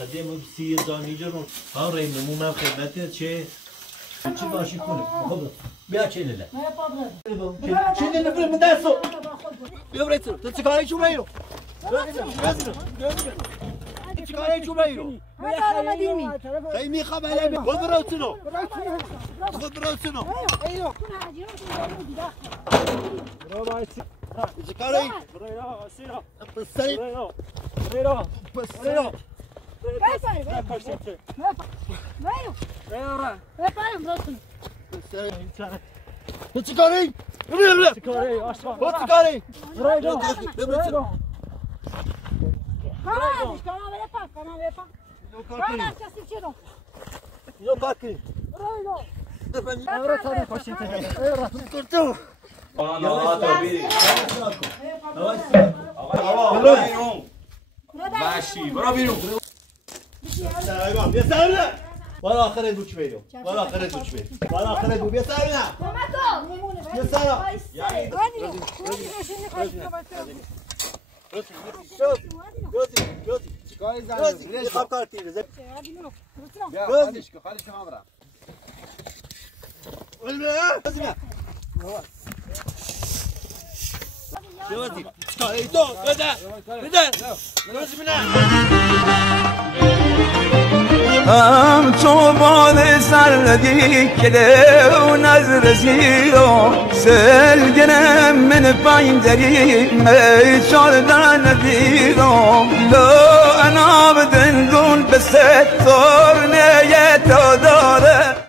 قدیم سی زانی جرم ها رای نمونم خدمتی چه چی باشی کنه خب بیا چه نه چه نه بریم من دستو بیا برای تو چیکاری چو میرو چیکاری چو میرو خیلی خبره خود برو سنو خود برو سنو برو باید چیکاری برو سیرا بسری برو بسری تو چی کاری؟ چی کاری؟ تو چی کاری؟ اینو پاکی باشی برو بیرون بیا سر ولا آخر دو چی بیرو ولا آخر دو چی بیرو ولا آخر دو بیا سر نه بیا سر چیکاری زنی؟ خب کار تیره زب بیا خالش که خالش که مامرا شوازی چیکاری تو بده بده هم چوبان سرلدی کده و نظر زیرو سلگنم من پایین دری چاردن دیرو لو انا بدن دون بستور نیت داره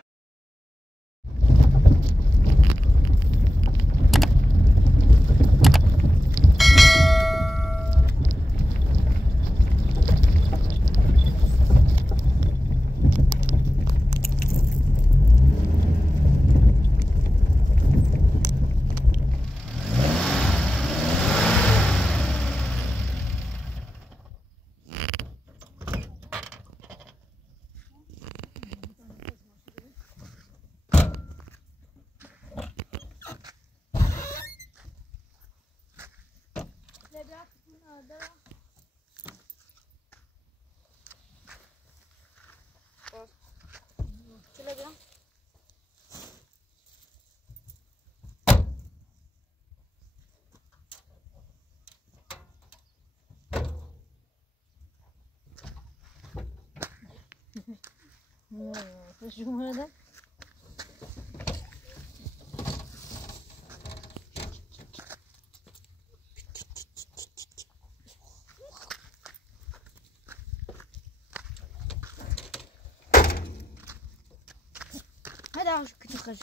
شو هذا كنت خرج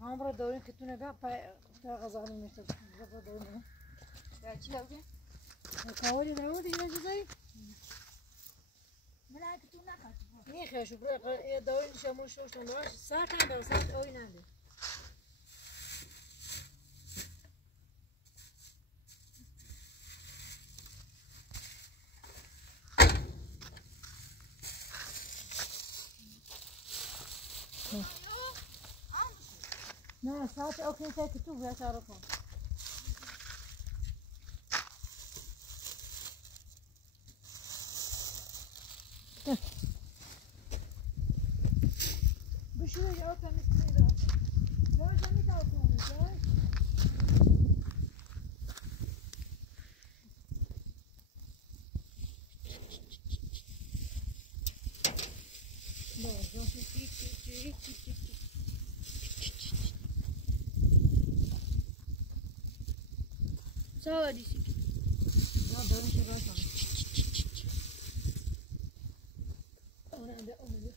عمره دورين كتونا بقى بتاع غزالين مش بقى دورين لا شيء لو كاولي داودي يا جزاي ملاك كتونا خاطر ني خير شو بقى دورين شموش شو نراش ساعة كان ساعة أوي نادي نه ساعت اوکی تا کتوب یا تعرفون بشوي اوكي مستني لو جاني تعرفون ازاي سوا دي سيكي لا ده مش راسا انا ده امي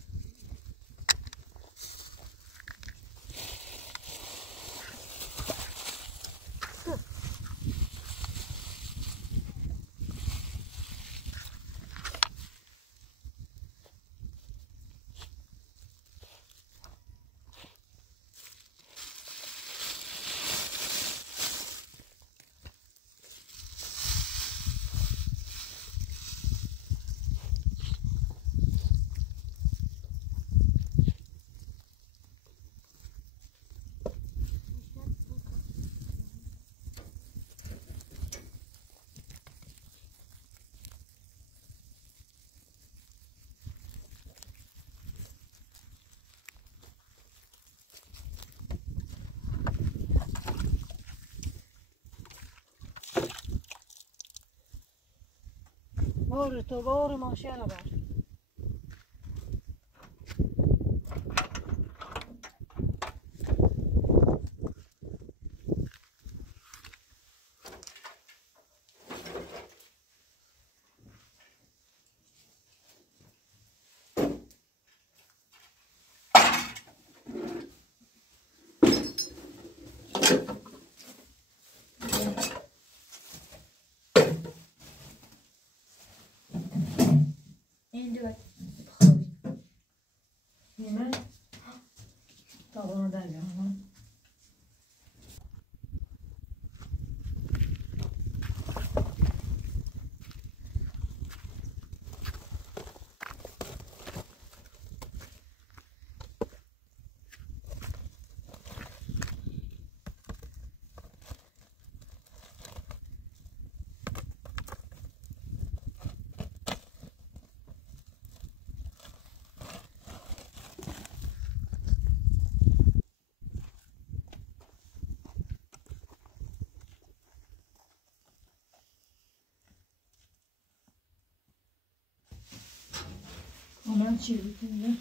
بار ماشین بار من چی بکنم؟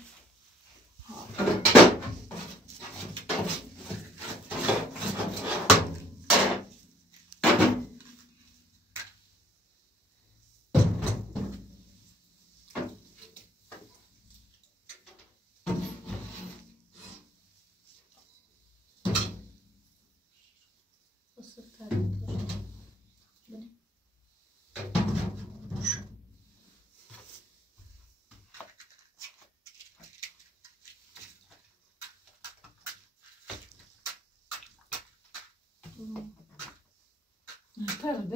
Perde.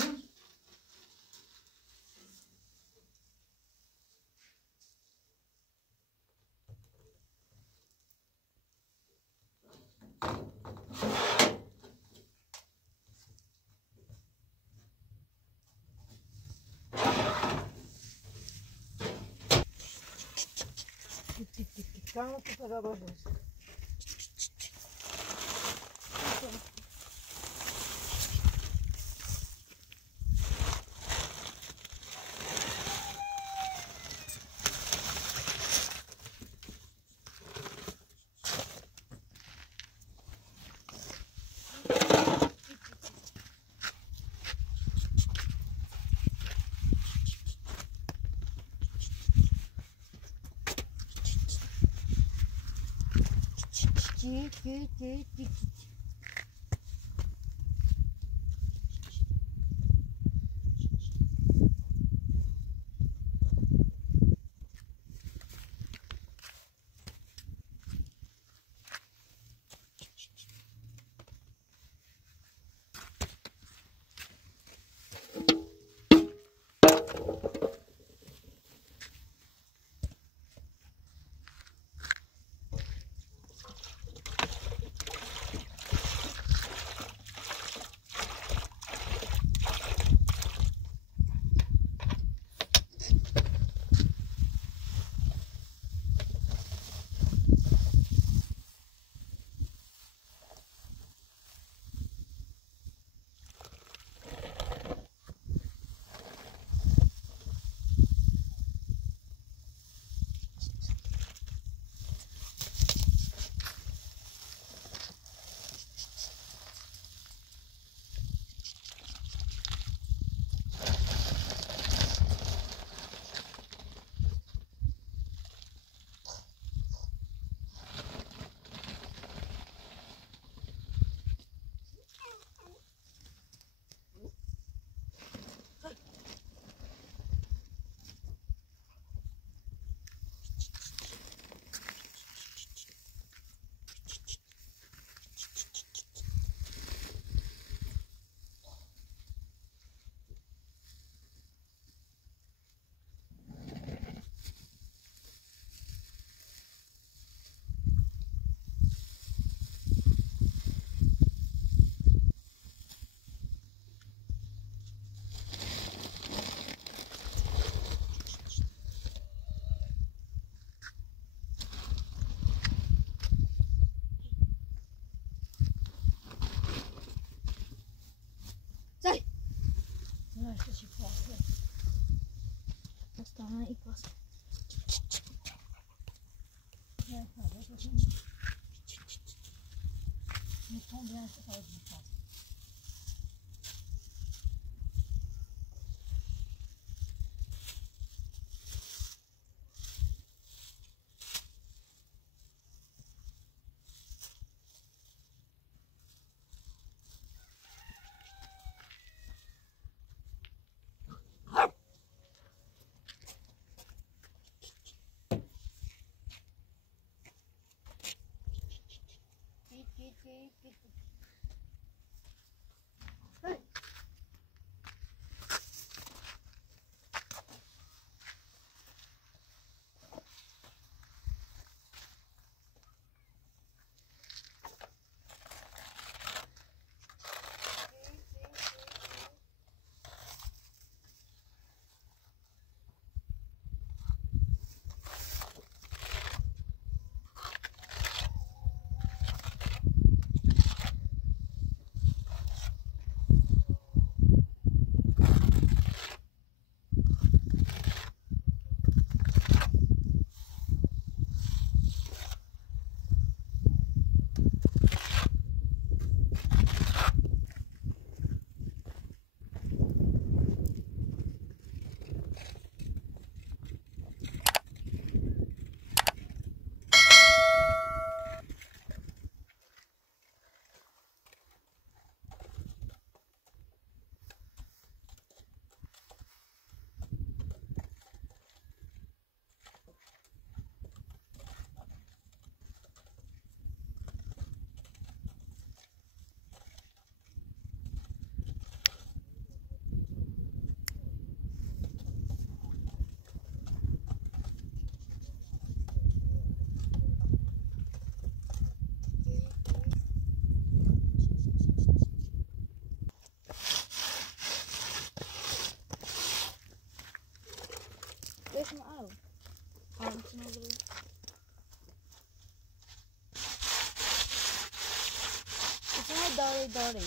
Calma que pegar bagunça. Aha, ik was. Ja, dat was een. Ik kon blijven uit de kat. Wees me uit. Het is een dolly.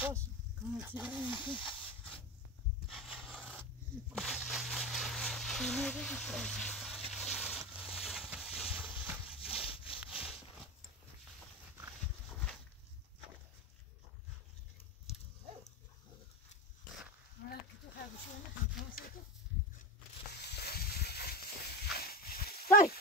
Bos, kan het zien? Nee, dat is het. Maar ik toch even zo nog gaan zetten. Kijk!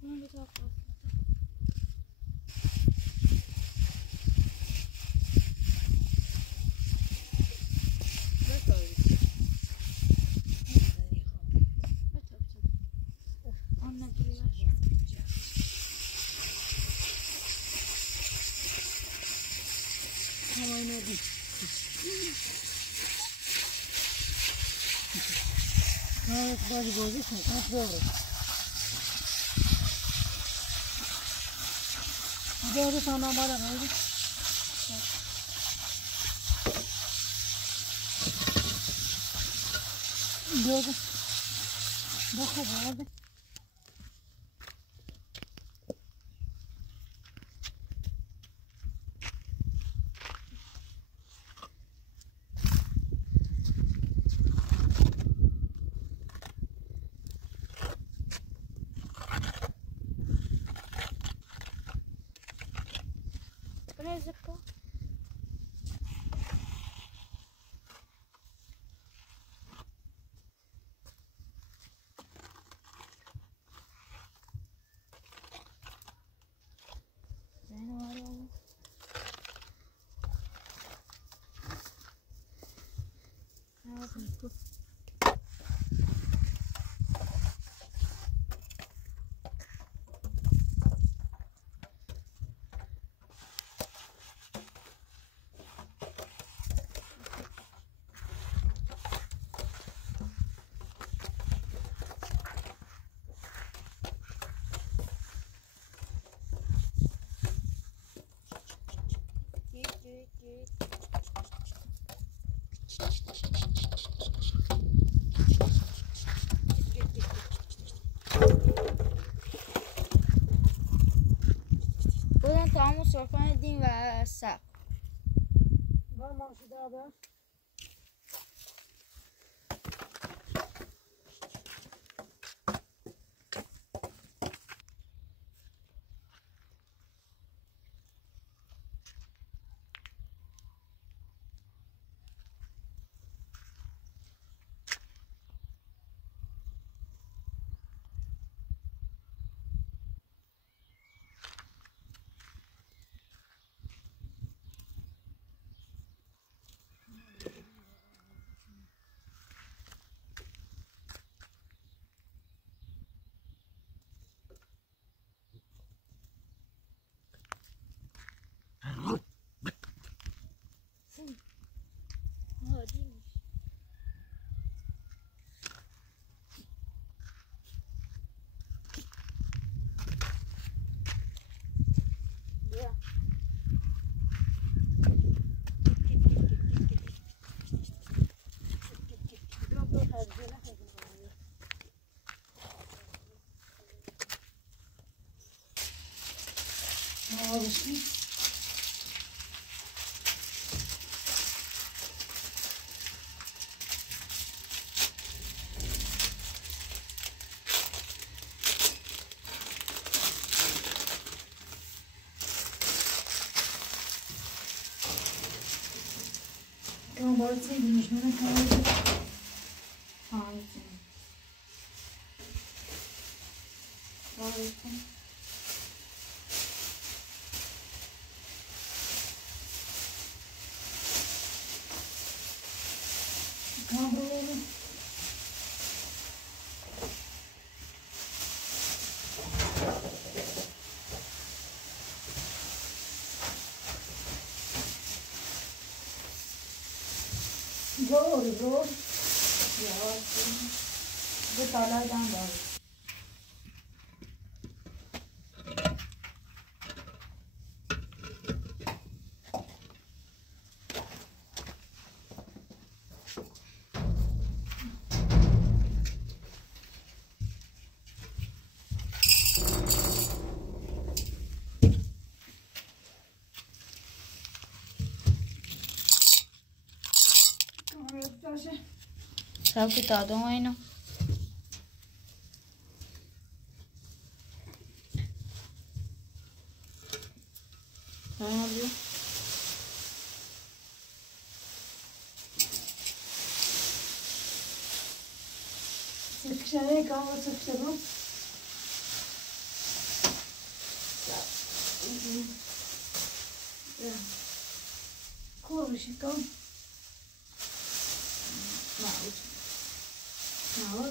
Dat is ook goed. Nou, ik was gewoon niet meer. Dat is wel. Deze van de maar dan even. Deze. Dat gewoon. Языка. Good. بودن تا همون صرفان دیم و سق با ما شده آبه Então, bora de seguinte, não é que ai, sim. Olha, calma, zor. Yavaş. Bu tarladan var. Sabe que tá doendo? Olha. Sıkışanı kalma sıkışanı. Kuruşu kalma. Now,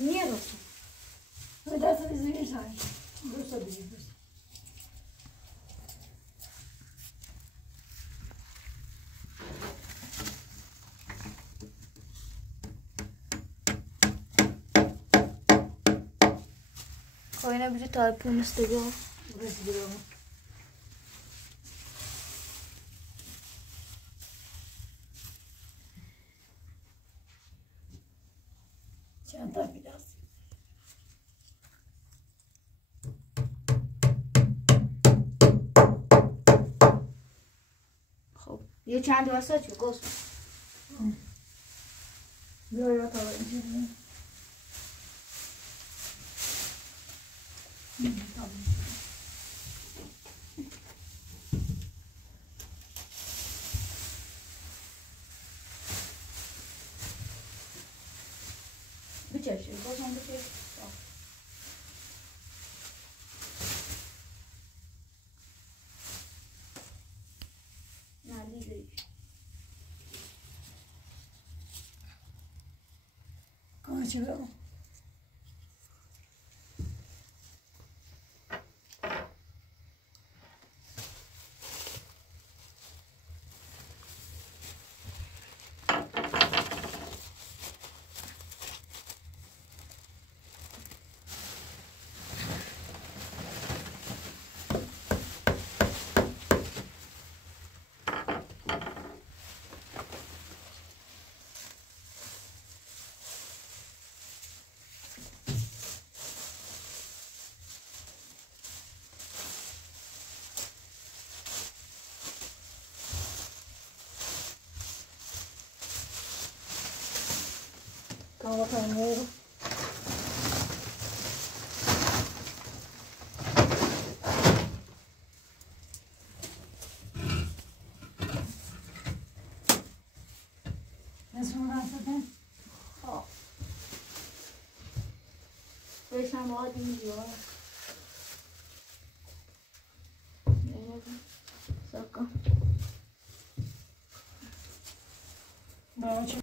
nie rób to. Wyda sobie zmieszać. Rób sobie zmieszać. Kolejne będzie to pójdę z tego. Çanta biraz. خب یه چند واسه چی گوش Böyle atalım. Tamam. bir çeşit gozan bir şey nerede değil Kaçıralım. آقا پنیر بشم عادی میگیرم سکا باشه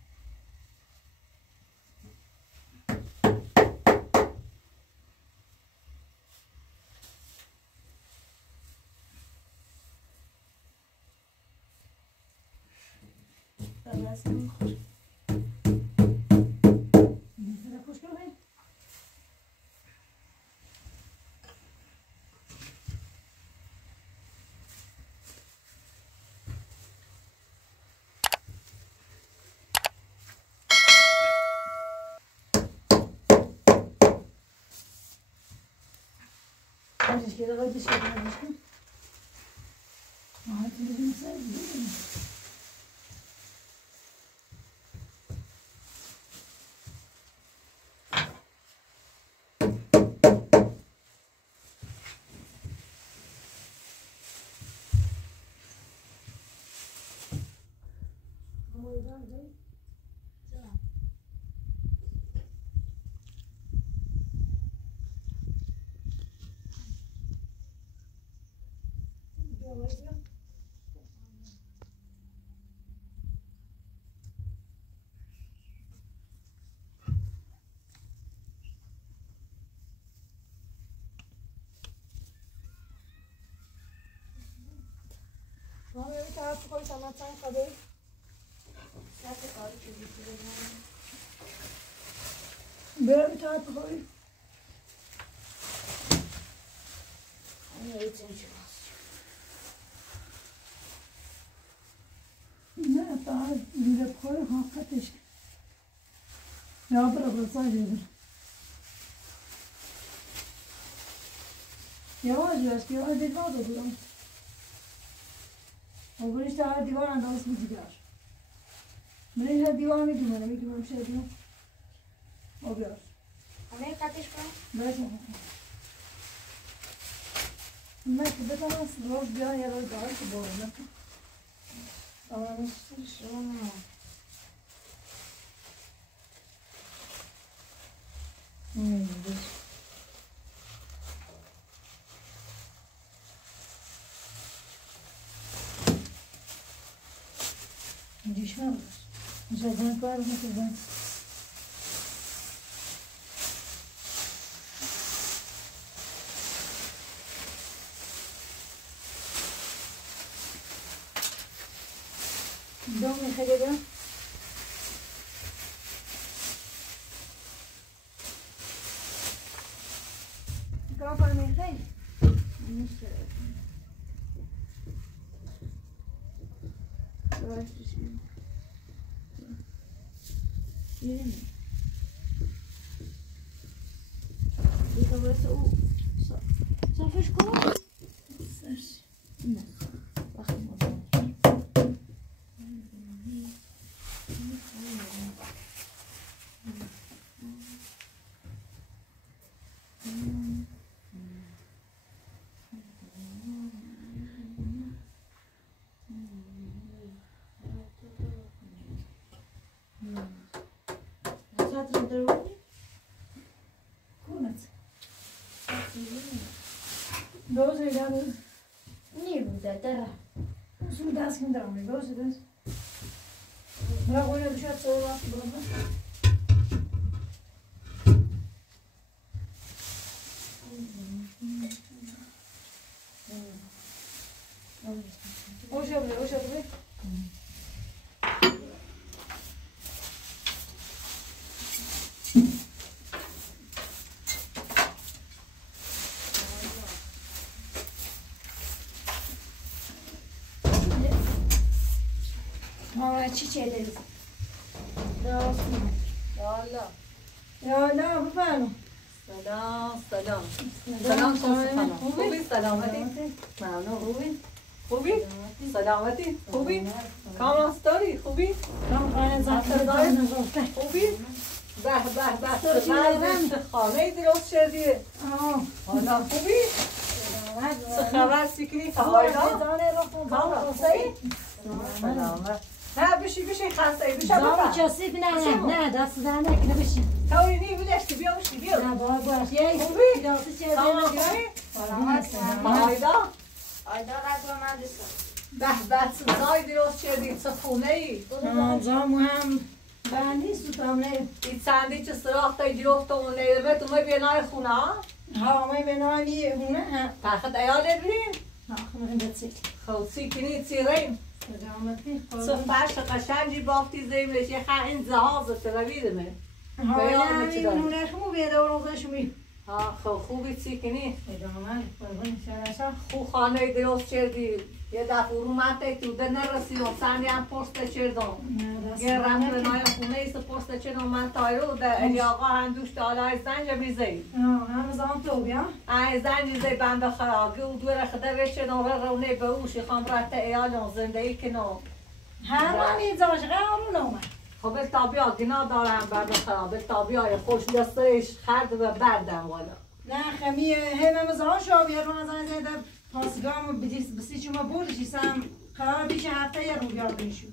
Başka da var dışarıda başka. Ağzını sevdim. Mami, bir tarafı koy, anlatsan kadar. سطح کاری که بیتی بزنم Böyle bir tarafı koy. همین ایتون شماست Ne daha bir koy, hakikaten. Ya bırak sadece. Yavaş yavaş, yavaş dikkat edin. और इस तरह दीवार अंदाज में दीवार मेरे यहाँ दीवार में क्यों मैंने क्यों से क्यों हो गया همه قطعش کنم बैठ मैं खुद का रोज गया या रोज दाल से बोल रहा था और شما Düşman. Zaten var mı kızım? Dom ne kadar? Kafa ne kadar? نیست راستش می‌دونی دیگه واسه او صافش کنم نه وقتی Doze idade. nie بوده داره Usul das kim devam ediyor? Doze das. Bırak öyle bir şey sonra bırakma. Hoş yapıyor, hoş yapıyor. چی ederiz? Yalla. Ya ne yapalım? سلام سلام سلام خانم خوبی سلامتی ممنون خوبی سلامتی خوبی کام هست داری خوبی Tam kane zaten خوبی به به خانه درست شدی حالا خوبی؟ چه خبر سیکنی فایدا؟ سلامت نه بشی خسته بشی بابا کسی نه دست در نکنه بشی توی نی بلشتی بیا بشی بیا نه بابا باش یه خوبی؟ داستی چه آیدا آیدا قدر من دستم به سزای درست شدی چه خونه ای جامو هم بندی سوتامه این سندی چه سراخ تایی جفت اون نیرمه تو می بینای خونه ها؟ ها می بینای خونه ها تاخت ایاله بریم؟ خونه بچه خود سیکنی چیریم چه فرش قشنگی بافتی زیمش یه این زهازت رویدمه ها یعنی نونه خمو بیده و روزش می خب خوبی چیکنی؟ ادامه قربان شرشا خوب خانه درست کردی یه دفعه رو مته تو ده نرسیدم سندی هم پست کردم یه رفت نای خونه ایست پست کردم من تایرو ده الی آقا هم دوش داله های زنج بیزی هم زمان تو بیا ای زنج زی بنده خراگه و دوره خده ویچدم رونه به اوشی خام رفت ایالون زندگی کنم همه زاش قرارون اومد خب التابیا گنا دارم بنده خراب التابیا خوش دستش خرد و بردم والا نه خمی همه زمان شو بیا رو نزان زیده پاسگام بسی شما بودشی سم قرار بیش هفته یه رو بیار بینشو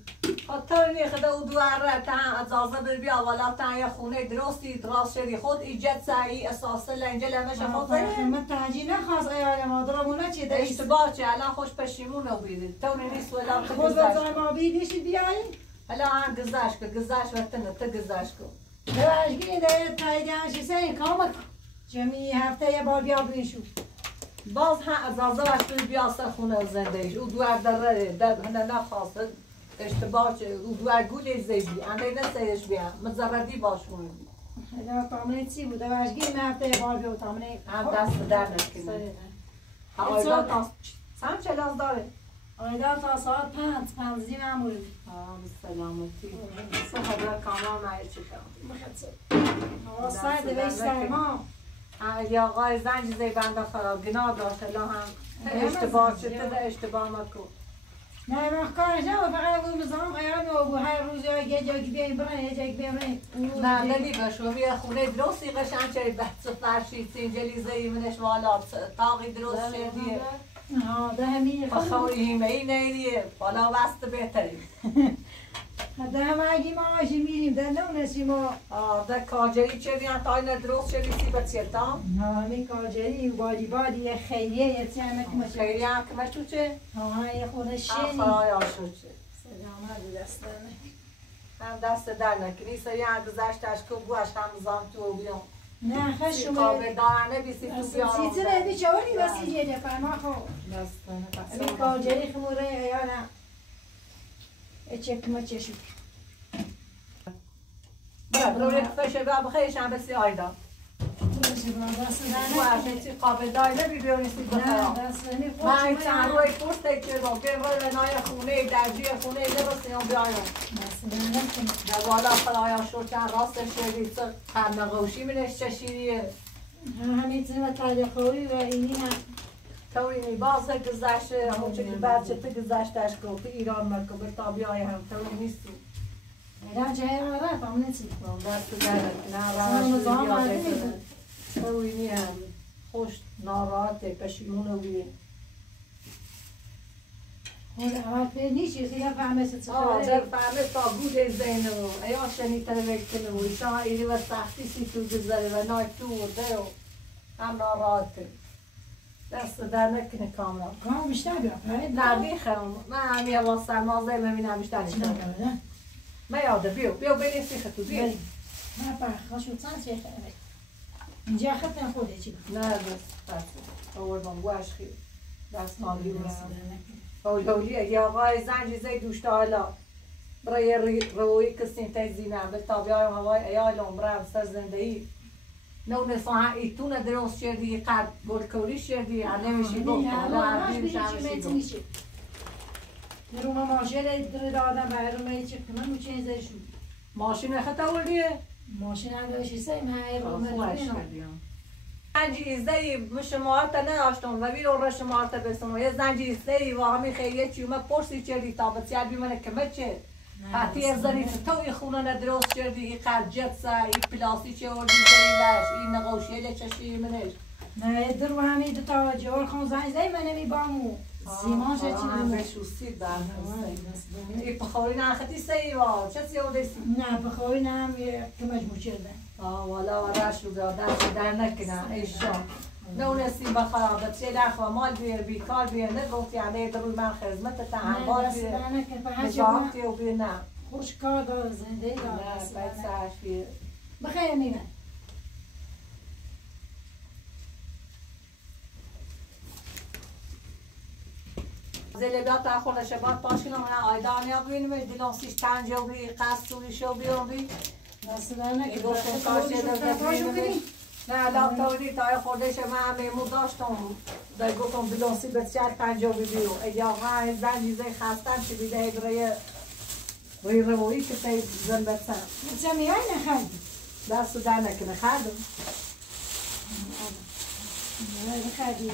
خاطر نیخده و دواره تا اجازه بر بیا والا تا یه خونه درستی دراز شدی خود ایجاد سعی اساس لنجه لمش خود من تحجی نخواست ایال مادرمونه چی ده اشتباه چه الان خوش پشیمون رو بیدید تو نیست ولا خود بزای ما بیدیشی بیایی الان هم گذشت که گذشت وقتنه تا گذشت کن دوشگی ده تایدی هنشی سین کامک جمعی هفته یه بار بیار بینشو باز هم اجازه وقتی بیا سر خونه زندگیش او دوار در هنه نخواسته اشتباه چه او دوار گولی زیدی انده نسیش بیا مزردی باش کنید الان تامنه چی بود دوشگی من هفته یه بار بیار تامنه هم دست در نکنید آیدا تا سم چه لاز داره؟ آیدا تا ساعت 5 معمولی سلامتی صحبه کاما مایی چی کنم ساعت دویش سرما یا آقای زنج زی بنده خراب گناه داشت الان هم اشتباه چه ده اشتباه مکو نه من کارش نه فقط اون مزام خیال و هر روز یه جایی بیایم برن یه جایی بیایم نه نمی بشو بیا خونه درستی قشنگ چه بحث فرشید سینجلی زی منش والا تاقی درست شدیه ده همین خوری هیمهی نیدیه بالا وست بهتری ده همه اگه ما آشی میریم ده نونشی ما ده کاجری چه بیان تا این درست شدی سی بچیتا همین کاجری و بادی یه خیریه یه چه همه کمشه خیلی هم کمش تو چه؟ یه خود شینی آخرای آشو چه سلامت دستانه هم دست در نکنی سری هم گذشتش کن گوش هم زام تو بیام نه خشم کابه دارنه بیسی تو بیام چیزی رو بی چوری بسی جیده فرما خو همین کاجری خموره یا نه چه کمچه شد برو فشه بیا بخیرش هم بسی آیدا گوش چی قابه دای نبی بیونیستی بخیرم من چند روی پوسته که رو بیم نای خونه درجی خونه لباسی هم بیایم در والا خلایا شد چند راستش شدی خرمقوشی منش چشیریه همین چیزی و تاریخوی و اینی هم توینی باز گذشته همون چه که بچه تو گذشتش کن تو ایران مکن به تابیای هم توی نیستی ایران جایی رو رفت همونه چی دست درد نه روش توینی هم خوش ناراحته پشیمون رو بیه اول پیش نیشی خیلی فهمه چه در فهمه تا گود زینه و ایا شنی تروک کنه و ایشان ایلی و سختی سی تو گذاره و نای تو و ده و هم ناراحته دست در نکنه کاملا کام بیشتر بیام نه بیخم من همی اواز سرمازه ببینم بیشتر نیستم من یاده بیو بری سیخه تو بیو نه برخوا شد سن چه خیلی اینجا خط نخوده چی نه بس آوردم گوش خیلی دست مالی برم اولی اگه آقای زنجی زی دوشته حالا برای روی کسیم تیزینم به تابیای هوای ایالم برم سر زندگی نو نسان ایتونه درست شدی قد گلکوری شدی نمیشی گفت حالا میشه روما ماشین در دادم و روما چه کنم و چه زیشون ماشین خط آوردیه؟ ماشین هم داشتی سیم های روما زنجی ایزدهی مشمارت نداشتم و بیرون را شمارت بسنم یه زنجی ایزدهی و همین خیلیه چی اومد پرسی چردی تا بسیار بیمانه کمه چه حتی از داری توی خونه ندرست کردی این خرجت سا این پلاسی چه وردی زیلش این نقاشیه چشی منش نه در و همی دتا جوار خون زنی من نمی بامو سیمان چه چی هم بشوستی در این بخوری نخطی سیوا چه سیوده سی نه بخوری نم که مجموع کرده والا ورش رو دست در نکنه ایشان نونستی بخرابت چه دخوا مال بیر بیکار بیر نگفت یعنی در روی من خدمت تا همبار بیر نجاحتی و بیر نه خوش کار دار زنده دار نه باید سرش بیر بخیر میمن زلیبیات تا خونه شبات پاش کنم نه آیدانی ها بینیم دیلانسیش تنجا بی قصوری شو بیرون بی دست در نکنه گفتم کارشی در بینیم نه لاکتوری تا خوردش من همیمون داشتم در گفتم دیلانسی بسیار تنجا بی بیرون اگه آقا زنجیزه خستم چی بیده برای روی روی که تایی زن بسن چه میای نخردی دستو در نکنه خردم نخردی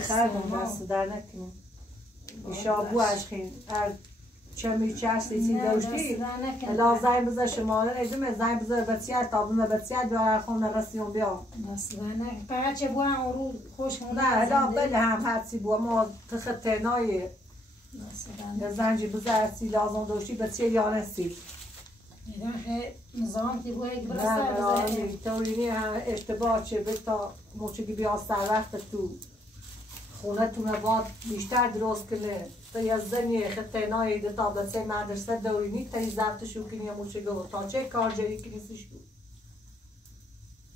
خردم دستو در نکنه ایشا بو عشقین چمی چشتی چی دوشتی الا زای بزر شماره ادومه زای بزر بسیار تابونه بسیار دو خون رسیون بیام دست در نکنه فقط چه بو هم رو خوش خونده نه الا بله هم حدسی بو ما تختنای یا زنجی بزر سی لازم دوشتی بسیار یانستی ایدان خیلی نظام تی بو یک نه برسته برای تورینی هم اشتباه چه بتا موچگی بیا سر وقت تو خونه تونه باد بیشتر درست کنه تا یا زنی خطینای دتا بسه مدرسه دورینی تا این زبطشو کنی موچگی تا چه کار جایی کنی سشکو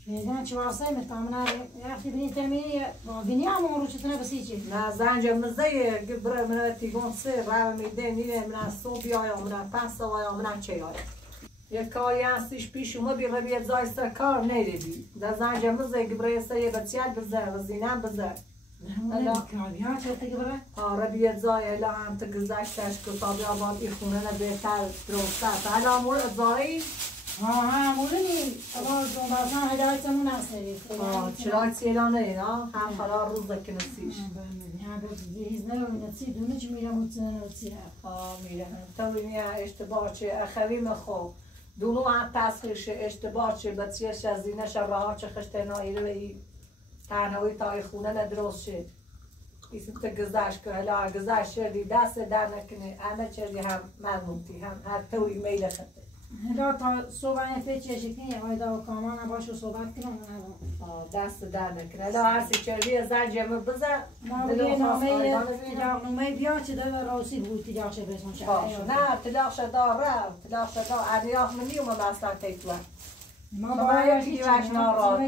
ایدان چه واسه متامنا وقتی بینی ترمینی بینی هم اون رو چطوره بسی چی نه زنج مزه گبره منه تیگون سه رو میده نیره منه سو بیایا منه پس سوایا منه چه یاره یک کاری هستیش پیش اومه بیغه بیاد زایسته کار نیدی در زنج مزه گبره سه بسیار بزر و زینم بزر الا کاریان چه تگبره آره بیاد زای الا هم تا گذشتش که تا بیا باد ای خونه نه بهتر درسته الا مورد زایی ها مولنی اما جنبازان هدایتمون هستی چرا سیلانه اینا هم خلا روز کنسیش دونه چی میرم و تنه میرم تو اینی اشتباه چه اخویم خوب دونو هم تسخیرش اشتباه چه بچیش از اینش راه چه خشتنایی رو ای تنهایی تای خونه ندرست شد ایسی تا گذشت که هلا گذشت شدی دست در نکنه همه چیزی هم مرمونتی هم هر توی میل خطه هلا تا صبح پیچه شکنی آیدا و کامان باش و صحبت کنم دست در نکنه هلا هرسی چربی زن جمع بزن نامه نامه بیا چه داره راسی بود تیجاق شه بسون شه نه تلاق شدا رفت تلاق شدا علیاق منی و ممستان تیتوه ما باید یکی دیوش نارات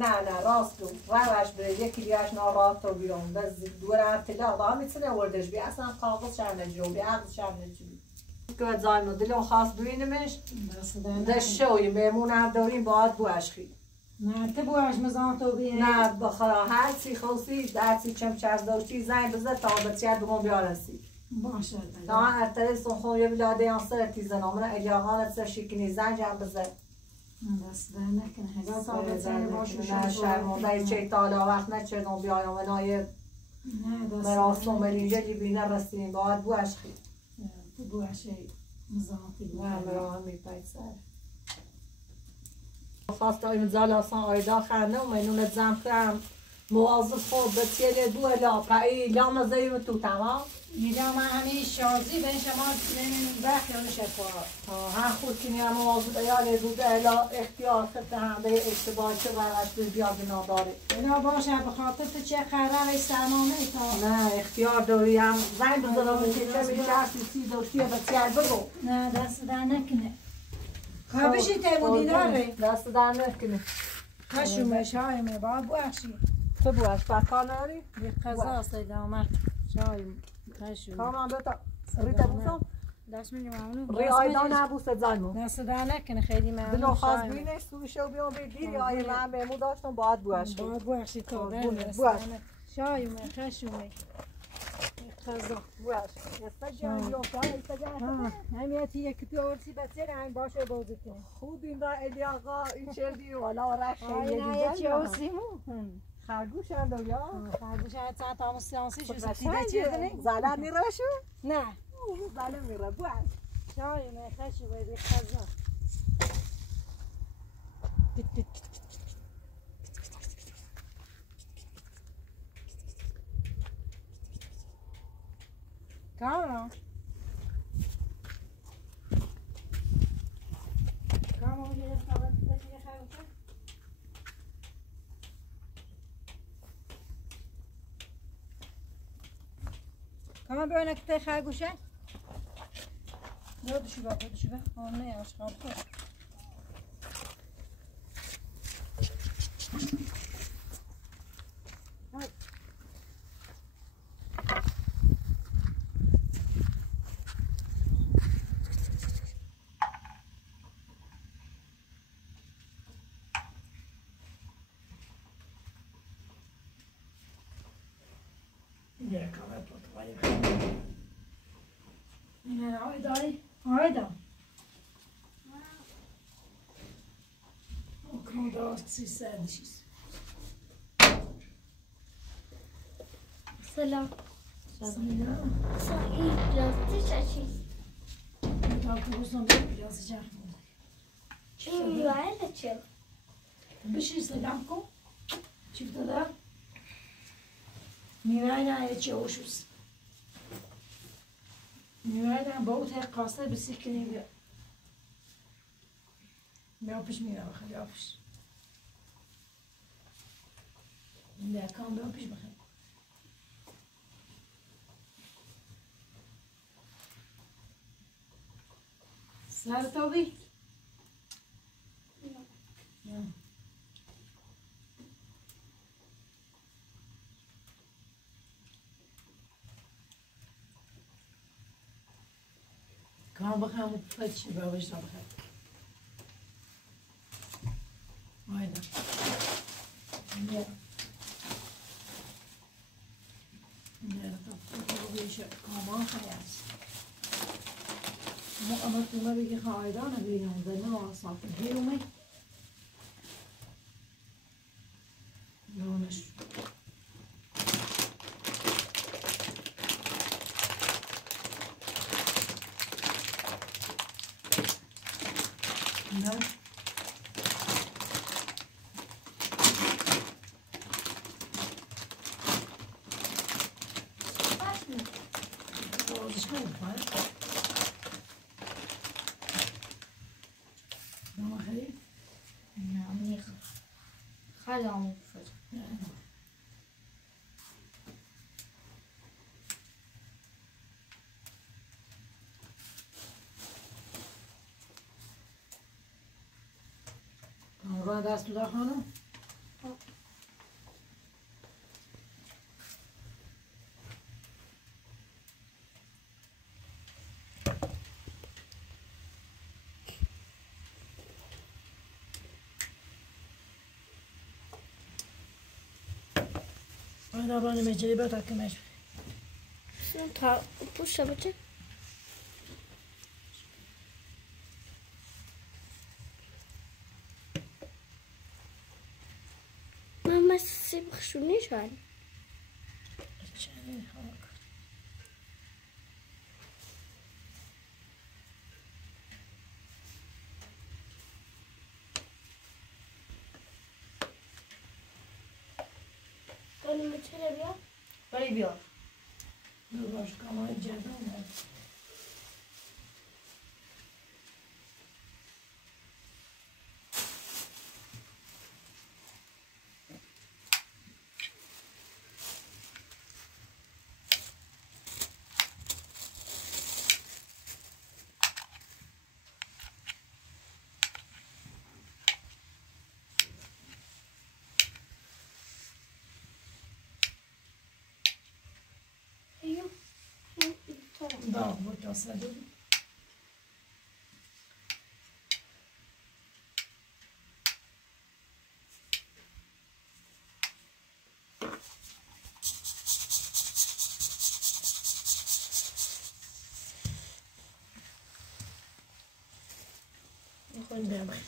نه راست رو روش بره یکی دیوش نارات رو بیرون بس دوره تلاق دا میتونه وردش بی اصلا قاقص شرنجو بی عقل شرنجو که زایمو دلون خواست بینمش دشوی میمون هم داریم باید بوشخی نه تو بوش مزان تو بینه نه بخرا هرچی خوصی هرچی چمچرز داشتی زنگ بزد تا بسیار بگم بیارسی باشه تا ارتری سخون یه بلاده یا سر تیزن آمونه الیاغانت سر شکنی زنج هم بزد بس در نکنه هزار تا بزنه باشه نه شرمونده چه تالا وقت نچردم بیایم منای مراسم ملیجه بینه رسیم باید بوشخی تو بوشه مزانتی بود نه مراه میپید سر خواست این زالاسان آیدا خرنه و منونت زمخرم موازد خود به تیل دو لاپایی لام زیم تو تمام میگم من همین شازی به شما وقتی اون شفا هم خود کنی هم موازد ایال روده الا اختیار خطه هم به اشتباه چه ورش بیاد بناداره اینا باشه به خاطر تو چه قراره سرمانه تا نه اختیار داری هم زنگ بزنم که چه میشه هستی سی داشتی بسیار بگو نه دست در نکنه خوابشی تیمودی داره دست در نکنه کشومه شایمه باید بوشی تو بوش بکار ناری؟ یک قضا است ایدامه شایم کشومه کامان بتا ریتا بوسم دست میگم اونو ری آیدا نبوست زایمو دست در نکنه خیلی ممنون دلو خواست بینش سویشو بیام بگیری آیه من بهمون داشتم باید بوش باید بوشی تو بوش شایمه خشومه قضا بوش استجام همیتی یک پیورسی بسیر هنگ باشه بازی کنه خوب این دا الی آقا این چردی والا رخشه آینه یه چی اوسیمو خرگوش هم دو یا خرگوش هم چند تا همون سیانسی شو سیده چیه دنه زلن نیروشو؟ نه بله میره باید چای میخشی باید خزا کامران کامران یه خبر بسیار خیلی کامران ببینه که تای خرگوشه خودشو به خانه اشغال خود یه کامه پرتغالی بخونم نه آی داری؟ آی دار Como dá 600. Selam. Selam. Sen iyi biraz dışarı. Otobüsten biraz sıcak oldu. Şimdi var da çıl. Bir şey selam ko. Çifte de. Mirayna içiyoruz. Mirayna बहुत है खासा bisikini bir. Ne yapış Mira bakın yapış. Ne kan yapış bakın. Sar tabii. Ya. Kan bakalım kaç babacığım bakalım. Aynen. Ya. Ne taptı bir şey ama hayat. Ama tuna bir hayran bir yanda ne olsa diyor mu? Yanlış. Ne? خلامو شد. آقا دست تو خانم Aynen bana meceli bir takım eş. Şimdi ta bu şabacı. Mama sizi bakışını şu an. İçeri hava. Önüme çelebiyor. Böyle bir Dur başka ama içeride olmaz. Да, вот посадили. Хоть бебай.